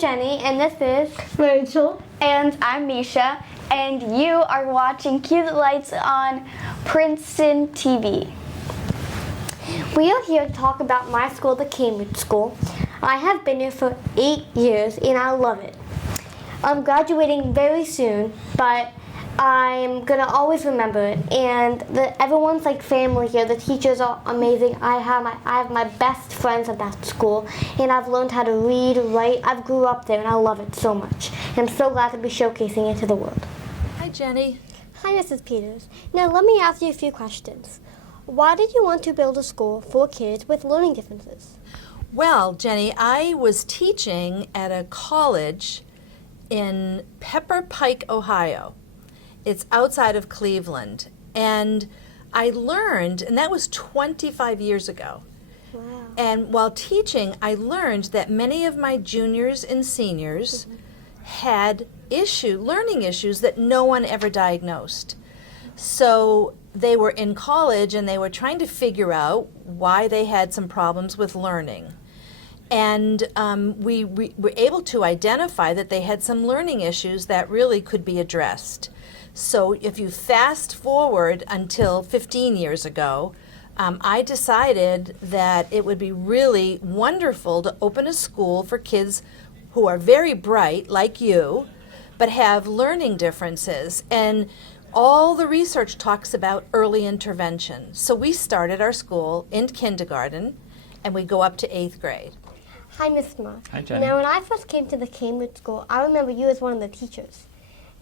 Jenny, and this is Rachel. And I'm Misha, and you are watching Cute Lights on Princeton TV. We are here to talk about my school, the Cambridge School. I have been here for 8 years, and I love it. I'm graduating very soon, but I'm gonna always remember it. And everyone's like family here. The teachers are amazing. I have my best friends at that school, and I've learned how to read, write. I've grew up there, and I love it so much. And I'm so glad to be showcasing it to the world. Hi, Jenny. Hi, Mrs. Peters. Now let me ask you a few questions. Why did you want to build a school for kids with learning differences? Well, Jenny, I was teaching at a college in Pepper Pike, Ohio. It's outside of Cleveland. And I learned, and that was 25 years ago. Wow. And while teaching, I learned that many of my juniors and seniors had learning issues that no one ever diagnosed. So they were in college and they were trying to figure out why they had some problems with learning. And we were able to identify that they had some learning issues that really could be addressed. So if you fast forward until 15 years ago, I decided that it would be really wonderful to open a school for kids who are very bright, like you, but have learning differences. And all the research talks about early intervention. So we started our school in kindergarten, and we go up to 8th grade. Hi, Miss Ma. Hi, Jenny. Now, when I first came to the Cambridge School, I remember you as one of the teachers.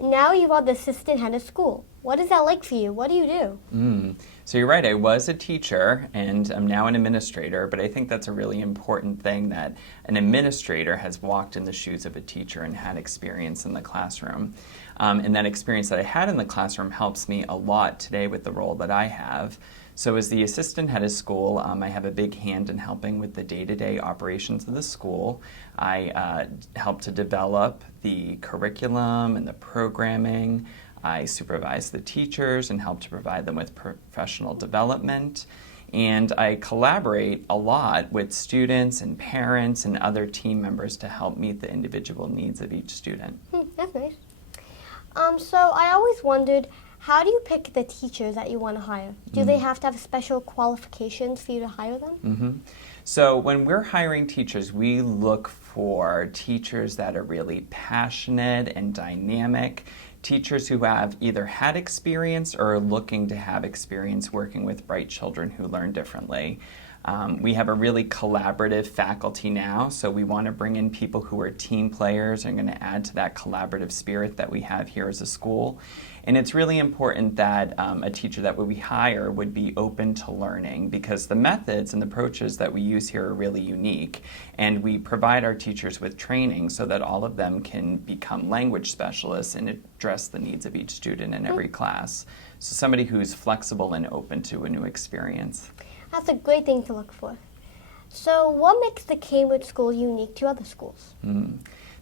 Now you are the assistant head of school. What is that like for you? What do you do? So you're right, I was a teacher and I'm now an administrator, but I think that's a really important thing, that an administrator has walked in the shoes of a teacher and had experience in the classroom. And that experience that I had in the classroom helps me a lot today with the role that I have. So as the assistant head of school, I have a big hand in helping with the day-to-day operations of the school. I help to develop the curriculum and the programming. I supervise the teachers and help to provide them with professional development. And I collaborate a lot with students and parents and other team members to help meet the individual needs of each student. That's nice. So I always wondered, how do you pick the teachers that you want to hire? Do they have to have special qualifications for you to hire them? So when we're hiring teachers, we look for teachers that are really passionate and dynamic, teachers who have either had experience or are looking to have experience working with bright children who learn differently. We have a really collaborative faculty now, so we want to bring in people who are team players and going to add to that collaborative spirit that we have here as a school. And it's really important that a teacher that we hire would be open to learning, because the methods and approaches that we use here are really unique. And we provide our teachers with training so that all of them can become language specialists and address the needs of each student in every class. So somebody who's flexible and open to a new experience. That's a great thing to look for. So what makes the Cambridge School unique to other schools?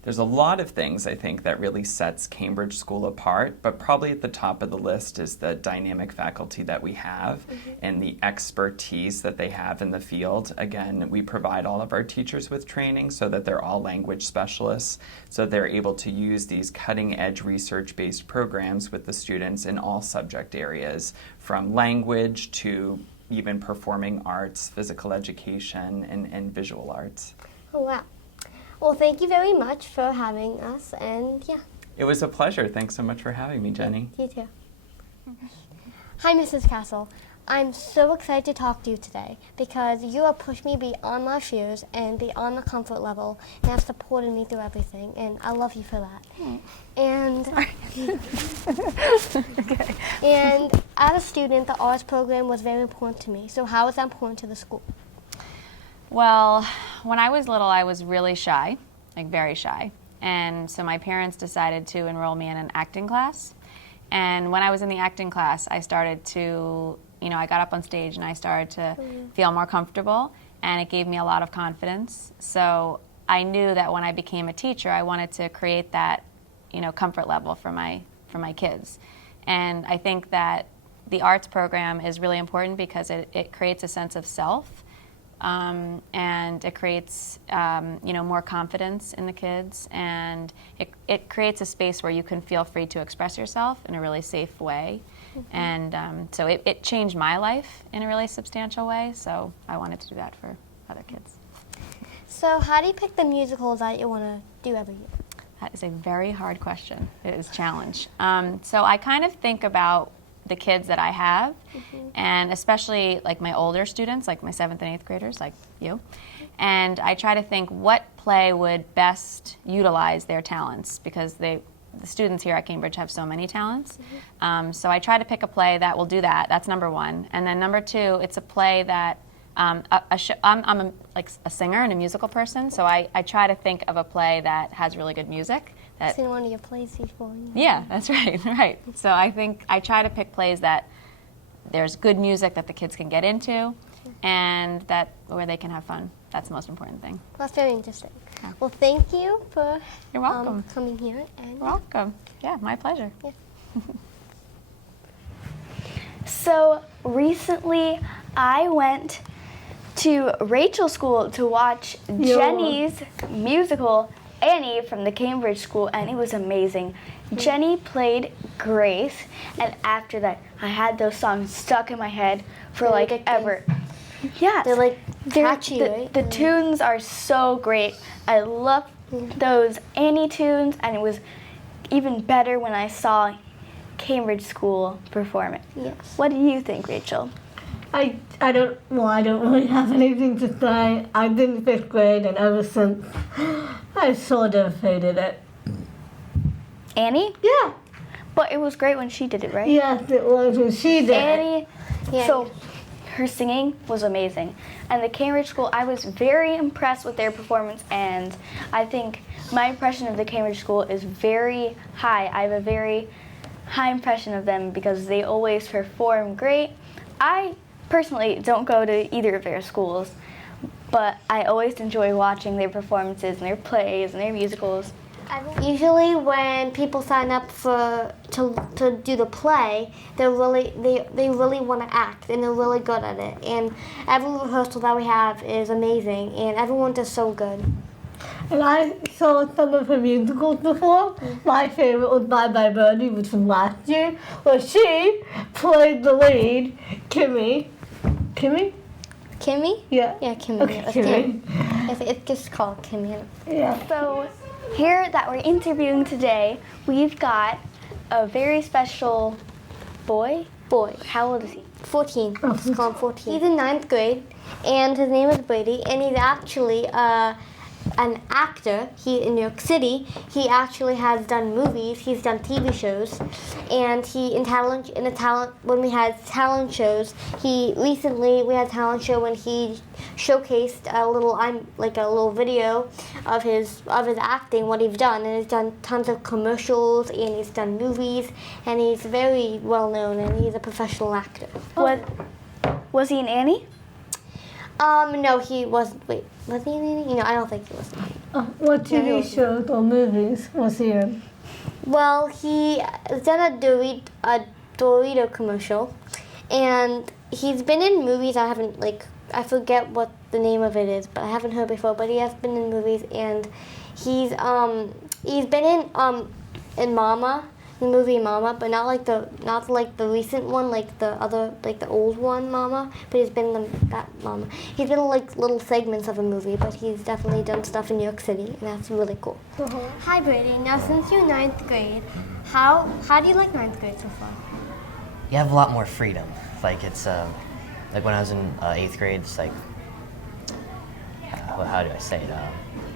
There's a lot of things, I think, that really sets Cambridge School apart, but probably at the top of the list is the dynamic faculty that we have and the expertise that they have in the field. Again, we provide all of our teachers with training so that they're all language specialists, so they're able to use these cutting-edge research-based programs with the students in all subject areas, from language to even performing arts, physical education, and visual arts. Oh, wow. Well, thank you very much for having us, and yeah. It was a pleasure. Thanks so much for having me, Jenny. You too. Hi, Mrs. Castle. I'm so excited to talk to you today because you have pushed me beyond my fears and beyond the comfort level and have supported me through everything, and I love you for that. And Okay. and as a student, the arts program was very important to me. So how is that important to the school? Well, when I was little, I was really shy, like very shy. And so my parents decided to enroll me in an acting class. And when I was in the acting class, I started to, I got up on stage and I started to feel more comfortable, and it gave me a lot of confidence. So I knew that when I became a teacher, I wanted to create that, comfort level for my kids. And I think that the arts program is really important because it creates a sense of self and it creates more confidence in the kids, and it creates a space where you can feel free to express yourself in a really safe way. And so it changed my life in a really substantial way, so I wanted to do that for other kids. So how do you pick the musicals that you want to do every year? That is a very hard question. It is a challenge. So I kind of think about the kids that I have, and especially like my older students, like my 7th and 8th graders, like you. And I try to think what play would best utilize their talents, because the students here at Cambridge have so many talents. So I try to pick a play that will do that. That's number one. And then number two, it's a play that I'm a singer and a musical person, so I try to think of a play that has really good music. I've seen one of your plays before. Yeah, that's right, right. So I try to pick plays that there's good music that the kids can get into, and that where they can have fun. That's the most important thing. That's very interesting. Yeah. Well, thank you for You're welcome. coming here. And You're welcome. Yeah, my pleasure. Yeah. So recently, I went to Rachel's school to watch Jenny's musical Annie from the Cambridge school, and it was amazing. Jenny played Grace, and after that, I had those songs stuck in my head for like ever. Yeah, They're like catchy, right? The tunes are so great. I love those Annie tunes, and it was even better when I saw Cambridge School perform it. Yes. What do you think, Rachel? I don't really have anything to say. I did in 5th grade, and ever since, I sort of hated it. Annie? Yeah. But it was great when she did it, right? Yes, it was when she did it. Annie, Yeah. so her singing was amazing. And the Cambridge School, I was very impressed with their performance, and I think my impression of the Cambridge School is very high. I have a very high impression of them because they always perform great. I personally don't go to either of their schools, but I always enjoy watching their performances and their plays and their musicals. Usually, when people sign up to do the play, they really want to act, and they're really good at it. And every rehearsal that we have is amazing, and everyone does so good. And I saw some of her musicals before. My favorite was Bye Bye Birdie, which was last year, where she played the lead, Kimmy. Kimmy? Kimmy? Yeah. Yeah, Kimmy. Okay, It's Kimmy. It's just called Kimmy. Yeah. So here that we're interviewing today, we've got a very special boy. How old is he? 14. Let's call him 14. He's in 9th grade, and his name is Brady, and he's actually an actor. In New York City. He actually has done movies. He's done TV shows, and when we had talent shows, we had a talent show when he showcased a little video of his acting, what he's done, and he's done tons of commercials, and he's done movies, and he's very well known, and he's a professional actor. Was he in Annie? No, he wasn't. Wait, was he in any? I don't think he was. What TV shows or movies was he in? Well, he has done a Dorito commercial, and he's been in movies. I forget what the name of it is, but I haven't heard before. But he has been in movies, and he's been in Mama, the movie Mama, but not like the recent one, like the old one Mama. But he's been in that Mama. He's been in like little segments of a movie, but he's definitely done stuff in New York City, and that's really cool. Hi Brady. Now since you're 9th grade, how do you like 9th grade so far? You have a lot more freedom. Like it's like when I was in 8th grade, it's like how do I say it?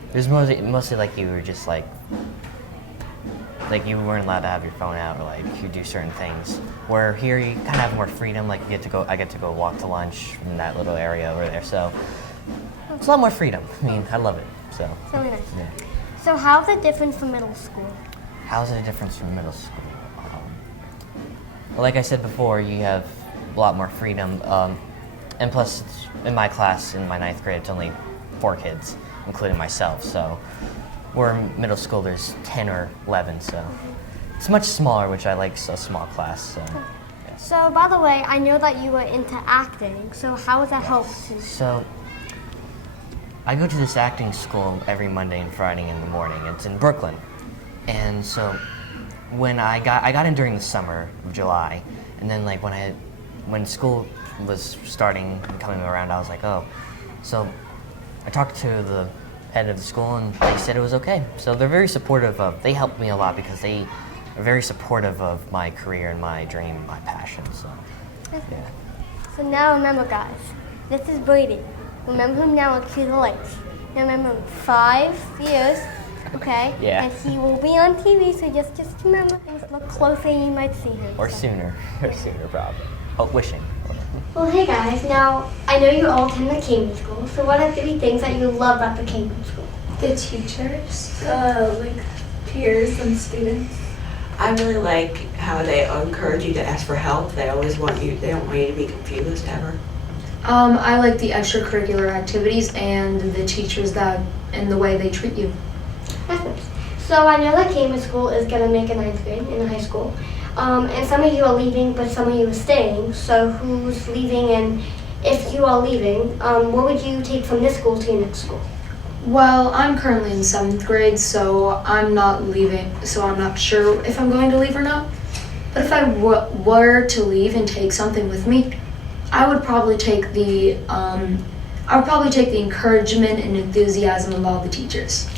It was mostly like you were just like you weren't allowed to have your phone out, or like you do certain things. Where here you kind of have more freedom. Like I get to go walk to lunch in that little area over there. So it's a lot more freedom. I mean, I love it. So. Really nice. Yeah. So how's it different from middle school? How's it a difference from middle school? Well, like I said before, you have a lot more freedom. And plus, in my class, in my 9th grade, it's only 4 kids, including myself. So we're in middle school, there's 10 or 11, so it's much smaller, which I like, so small class. So, yeah. So by the way, I know that you were into acting. So how has that helped? So I go to this acting school every Monday and Friday in the morning. It's in Brooklyn. And so when I got in during the summer of July, and then like when school was starting and coming around, I was like, oh. So I talked to the head of the school and they said it was okay. So they're very supportive they helped me a lot because they are very supportive of my career and my dream, my passion, so yeah. So now remember, guys, this is Brady. Remember him now on Cue the Lights. Remember him 5 years, okay? Yeah. And he will be on TV, so just remember, just look closer and you might see him. Or so. sooner, probably. Oh, wishing. Well, hey guys, now I know you all attend the Cambridge School, so what are 3 things that you love about the Cambridge School? The teachers, like peers and students. I really like how they encourage you to ask for help. They always want you, they don't want you to be confused ever. I like the extracurricular activities and the teachers and the way they treat you. That's nice. So I know that Cambridge School is going to make a 9th grade in high school. And some of you are leaving, but some of you are staying. So who's leaving, and if you are leaving, what would you take from this school to your next school? Well, I'm currently in 7th grade, so I'm not leaving, so I'm not sure if I'm going to leave or not. But if I were to leave and take something with me, I would probably take the encouragement and enthusiasm of all the teachers.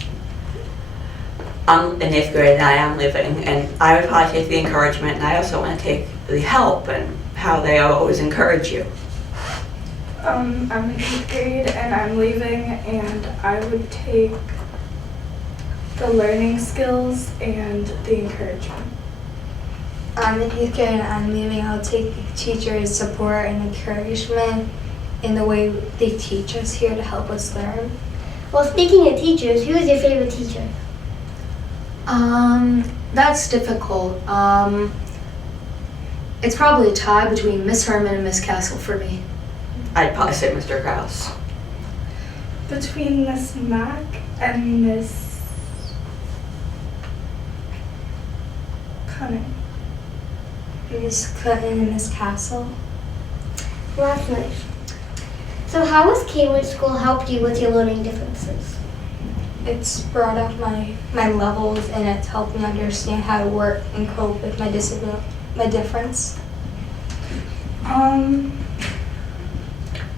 I'm in 8th grade and I am leaving, and I would probably take the encouragement, and I also want to take the help and how they always encourage you. I'm in 8th grade and I'm leaving, and I would take the learning skills and the encouragement. I'm in 8th grade and I'm leaving. I'll take the teachers' support and encouragement in the way they teach us here to help us learn. Well, speaking of teachers, who is your favorite teacher? That's difficult. It's probably a tie between Miss Herman and Miss Castle for me. I'd probably say Mr. Krause. Between Miss Mack and Miss Cunning. Miss Clinton and Miss Castle. Well, that's nice. So how has Cambridge School helped you with your learning differences? It's brought up my levels, and it's helped me understand how to work and cope with my difference.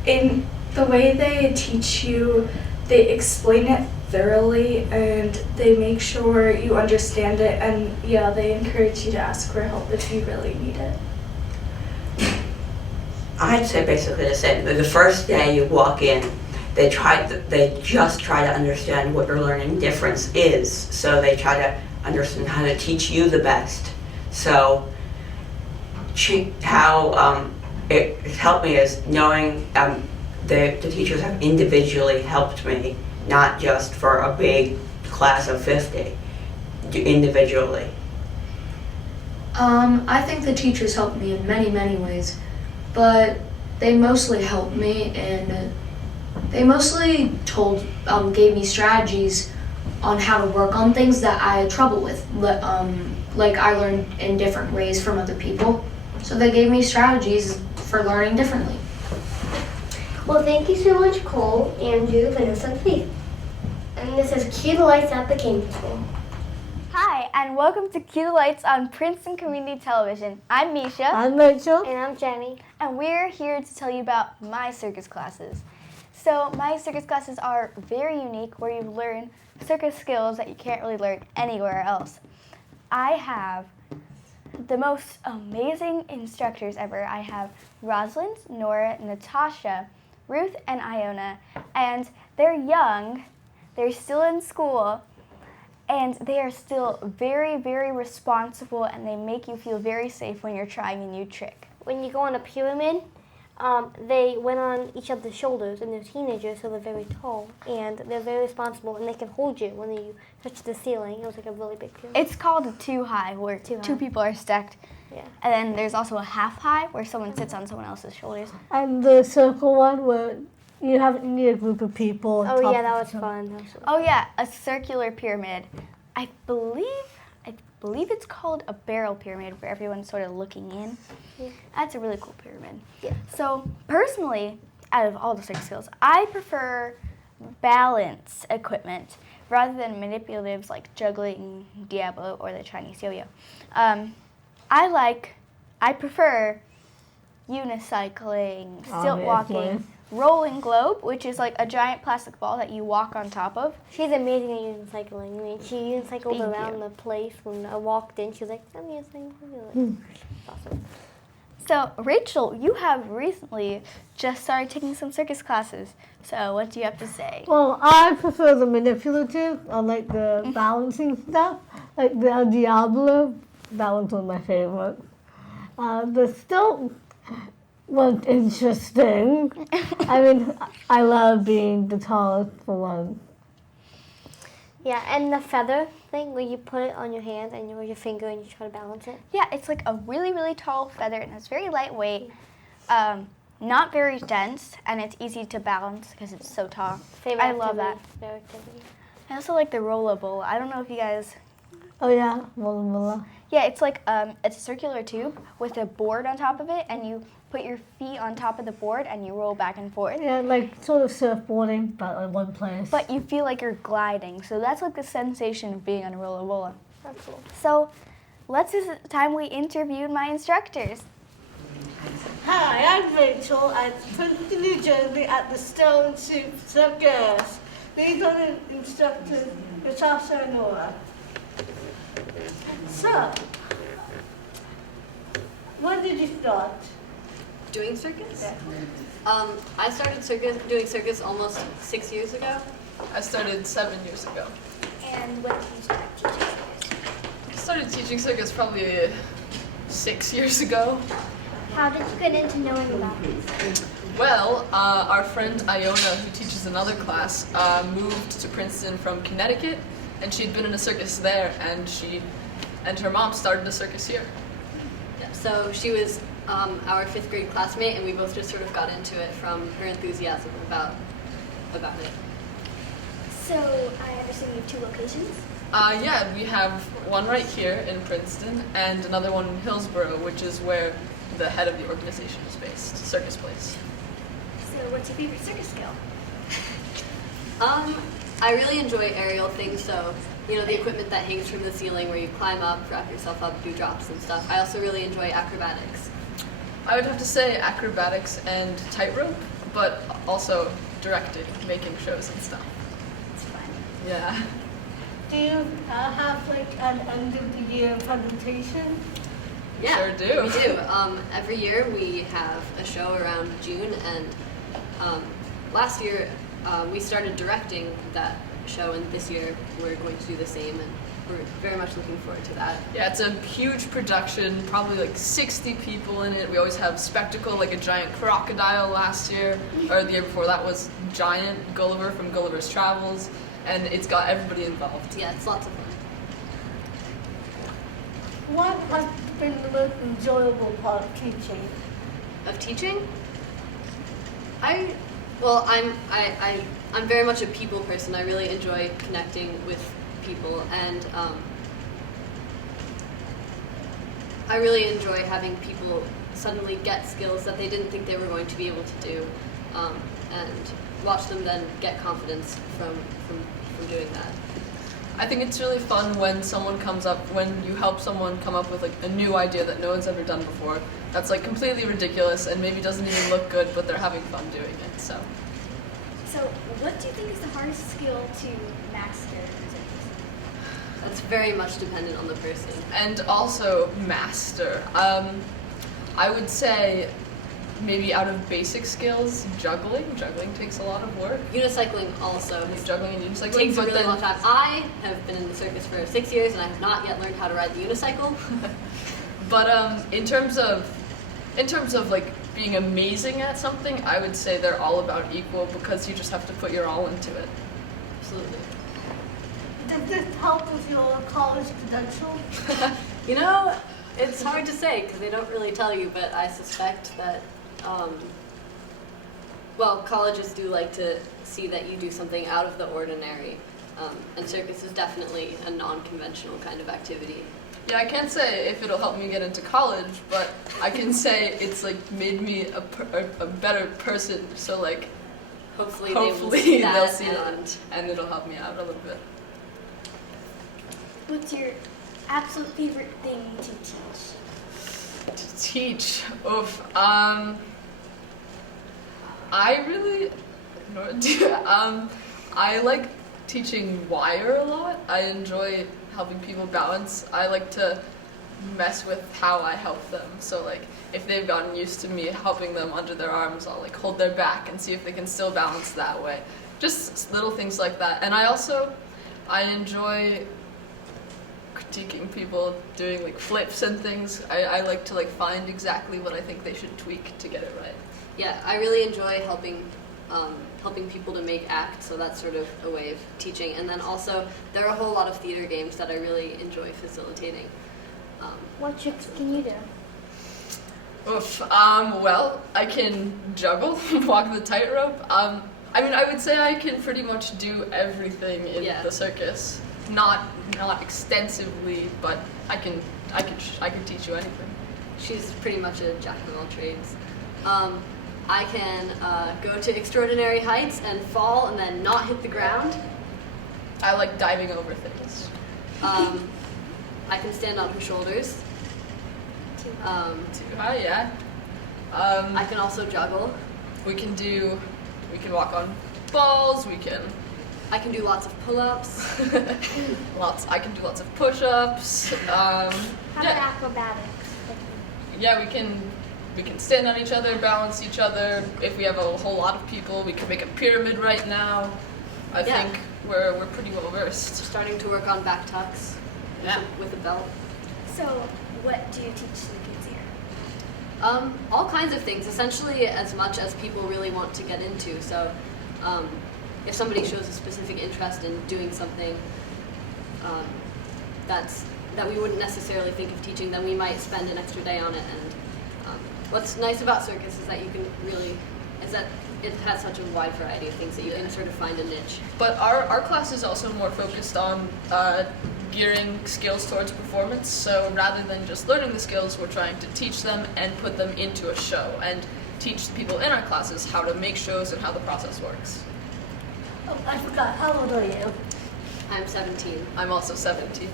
In the way they teach you, they explain it thoroughly and they make sure you understand it, and yeah, they encourage you to ask for help if you really need it. I'd say basically the same. The first day you walk in, they just try to understand what your learning difference is. So they try to understand how to teach you the best. So how it helped me is knowing the teachers have individually helped me, not just for a big class of 50, individually. I think the teachers helped me in many, many ways, but they mostly helped me, and they mostly gave me strategies on how to work on things that I had trouble with. Like I learned in different ways from other people, so they gave me strategies for learning differently. Well, thank you so much, Cole, Andrew, Vanessa, and Faith. And this is Cue the Lights at the Cambridge School. Hi, and welcome to Cue the Lights on Princeton Community Television. I'm Misha. I'm Rachel. And I'm Jenny. And we're here to tell you about my circus classes. So my circus classes are very unique, where you learn circus skills that you can't really learn anywhere else. I have the most amazing instructors ever. I have Rosalind, Nora, Natasha, Ruth, and Iona, and they're young, they're still in school, and they are still very, very responsible, and they make you feel very safe when you're trying a new trick. When you go on a pyramid, they went on each other's shoulders, and they're teenagers, so they're very tall, and they're very responsible, and they can hold you when you touch the ceiling. It was like a really big pyramid. It's called a two-high, where two people are stacked. Yeah. And then there's also a half-high, where someone sits on someone else's shoulders. And the circle one where you need a group of people. on Oh top yeah, of that was each other. fun. That was Oh yeah, a circular pyramid. I believe it's called a barrel pyramid, where everyone's sort of looking in. Yeah. That's a really cool pyramid. Yeah. So personally, out of all the circus skills, I prefer balance equipment rather than manipulatives like juggling, Diablo, or the Chinese yo-yo. I prefer unicycling, stilt walking, rolling globe, which is like a giant plastic ball that you walk on top of. She's amazing at unicycling. I mean, she unicycled Thank around you. the place when I walked in. She was like, I'm unicycling. Awesome. So, Rachel, you have recently just started taking some circus classes. So, what do you have to say? Well, I prefer the manipulative, I like the balancing stuff, like the El Diablo. That one's one of my favorites. The stilt was interesting. I mean, I love being the tallest for one. Yeah, and the feather thing where you put it on your hand and with your finger and you try to balance it. Yeah, it's like a really, really tall feather, and it's very lightweight, not very dense, and it's easy to balance because it's so tall. I love that. Favorite activity. I also like the rollable. I don't know if you guys... Oh yeah, Walla. Yeah, it's like it's a circular tube with a board on top of it, and you put your feet on top of the board and you roll back and forth. Yeah, like sort of surfboarding, but in one place. But you feel like you're gliding, so that's like the sensation of being on a rolla. That's cool. So, this is the time we interviewed my instructors. Hi, I'm Rachel at Princeton, New Jersey at the Stone Soup Circus. These are the instructors, Natasha and Nora. So, when did you start? Doing circus? Yeah. I started doing circus almost 6 years ago. I started 7 years ago. And when did you start teaching circus? I started teaching circus probably 6 years ago. How did you get into knowing about this? Well, our friend Iona, who teaches another class, moved to Princeton from Connecticut, and she'd been in a circus there, and her mom started a circus here. Yeah, so she was our 5th grade classmate, and we both just sort of got into it from her enthusiasm about it. So, I understand you have 2 locations? Yeah, we have one right here in Princeton, and another one in Hillsborough, which is where the head of the organization is based, Circus Place. So, what's your favorite circus skill? I really enjoy aerial things, so the equipment that hangs from the ceiling where you climb up, wrap yourself up, do drops and stuff. I also really enjoy acrobatics. I would have to say acrobatics and tightrope, but also directing, making shows and stuff. It's fun. Yeah. Do you have like an end of the year presentation? Yeah, Sure do. We do. Every year we have a show around June, and last year we started directing that show, and this year we're going to do the same, and we're very much looking forward to that. Yeah, it's a huge production, probably like 60 people in it. We always have spectacle, like a giant crocodile last year, or the year before that was giant Gulliver from Gulliver's Travels, and it's got everybody involved. Yeah, it's lots of fun. What has been the most enjoyable part of teaching? Of teaching? I'm very much a people person. I really enjoy connecting with people, and I really enjoy having people suddenly get skills that they didn't think they were going to be able to do, and watch them then get confidence from doing that. I think it's really fun when when you help someone come up with like a new idea that no one's ever done before. That's like completely ridiculous and maybe doesn't even look good, but they're having fun doing it. So what do you think is the hardest skill to master? That's very much dependent on the person. And also master. I would say maybe out of basic skills, juggling. Juggling takes a lot of work. Unicycling also. Juggling and unicycling Takes a really long time. I have been in the circus for 6 years, and I have not yet learned how to ride the unicycle. But in terms of like being amazing at something, I would say they're all about equal because you just have to put your all into it. Absolutely. Does this help with your college credentials? It's hard to say because they don't really tell you, but I suspect that, colleges do like to see that you do something out of the ordinary, and circus is definitely a non-conventional kind of activity. Yeah, I can't say if it'll help me get into college, but I can say it's like made me a better person. So like, hopefully, Hopefully they will see they'll that see that, and it'll help me out a little bit. What's your absolute favorite thing to teach? To teach, oof. I really, I like teaching wire a lot. I enjoy helping people balance. I like to mess with how I help them. So like, if they've gotten used to me helping them under their arms, I'll like hold their back and see if they can still balance that way. Just little things like that. And I enjoy critiquing people doing like flips and things. I like to like find exactly what I think they should tweak to get it right. Yeah, I really enjoy helping people to make acts, so that's sort of a way of teaching. And then also, there are a whole lot of theater games that I really enjoy facilitating. What tricks can you do? Oof. Well, I can juggle, walk the tightrope. I mean, I would say I can pretty much do everything in the circus. Not extensively, but I can teach you anything. She's pretty much a jack of all trades. I can go to extraordinary heights and fall and then not hit the ground. I like diving over things. I can stand on her shoulders. Too high, yeah. I can also juggle. We can walk on balls. I can do lots of pull-ups. I can do lots of push-ups. How about acrobatics? Yeah, we can stand on each other, balance each other. If we have a whole lot of people, we can make a pyramid right now. I think we're pretty well versed. Starting to work on back tucks with a belt. So, what do you teach the kids here? All kinds of things, essentially as much as people really want to get into. So, if somebody shows a specific interest in doing something that we wouldn't necessarily think of teaching, then we might spend an extra day on it. And what's nice about Circus is that it has such a wide variety of things that you can sort of find a niche. But our class is also more focused on gearing skills towards performance. So rather than just learning the skills, we're trying to teach them and put them into a show and teach people in our classes how to make shows and how the process works. Oh, I forgot. How old are you? I'm 17. I'm also 17.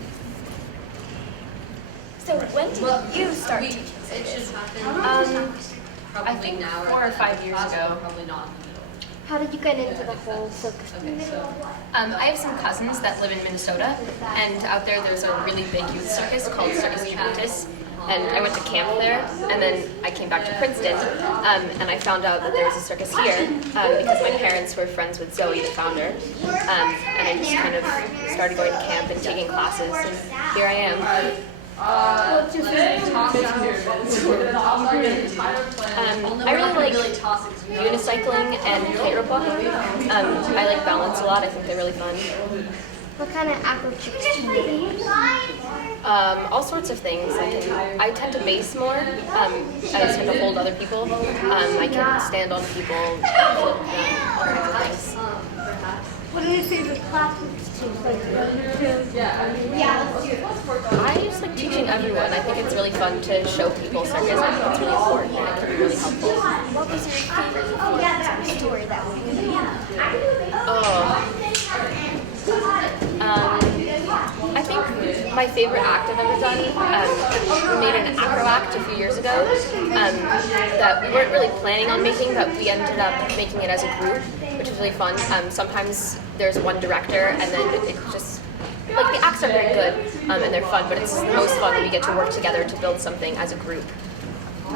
So when did you start teaching? It should happen. I think 4 or 5 years ago. Probably not. How did you get into the whole circus? I have some cousins that live in Minnesota, and out there's a really big youth circus called Circus and I went to camp there, and then I came back to Princeton, and I found out that there was a circus here because my parents were friends with Zoe, the founder, and I just kind of started going to camp and taking classes, and here I am. What's your favorite I really like unicycling and tightrope walking. I like balance a lot. I think they're really fun. What kind of acro tricks do you do? All sorts of things. I tend to base more. I tend to hold other people. I can stand on people. All kinds of things. What are your favorite classes to I just like teaching everyone. I think it's really fun to show people circus. I think it's really important and it can be really helpful. What was your favorite performance or story that I think my favorite act I've ever done, we made an acro act a few years ago that we weren't really planning on making, but we ended up making it as a group, which is really fun. Sometimes there's one director, and then it just, like, the acts are very good and they're fun, but it's the most fun when we get to work together to build something as a group. I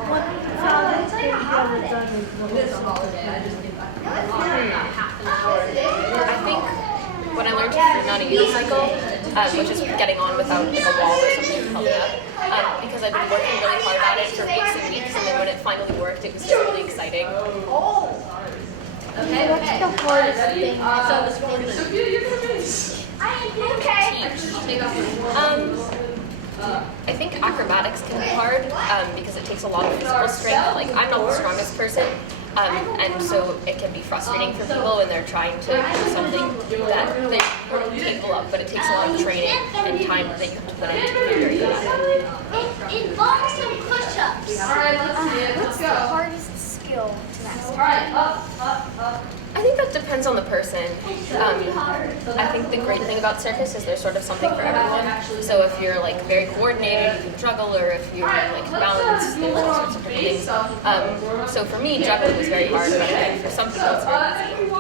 think when I learned to freeze on a unicycle, which is getting on without like, a wall or something to help me up, because I've been working really hard at it for weeks and weeks, and then when it finally worked, it was just really exciting. Okay, what's the hardest thing? I think acrobatics can be hard because it takes a lot of physical strength. Like, I'm not the strongest person, and so it can be frustrating for people when they're trying to do something that they aren't capable of, but it takes a lot of training and time that they have to put in to be very good at it. It involves some push-ups. All right, let's see it. What's the hardest skill to master? I think that depends on the person. I think the great thing about circus is there's sort of something for everyone. So if you're like very coordinated, you can juggle, or if you're like balanced, there's all sorts of different things. So for me, juggling was very hard, but I think for some people it's very easy.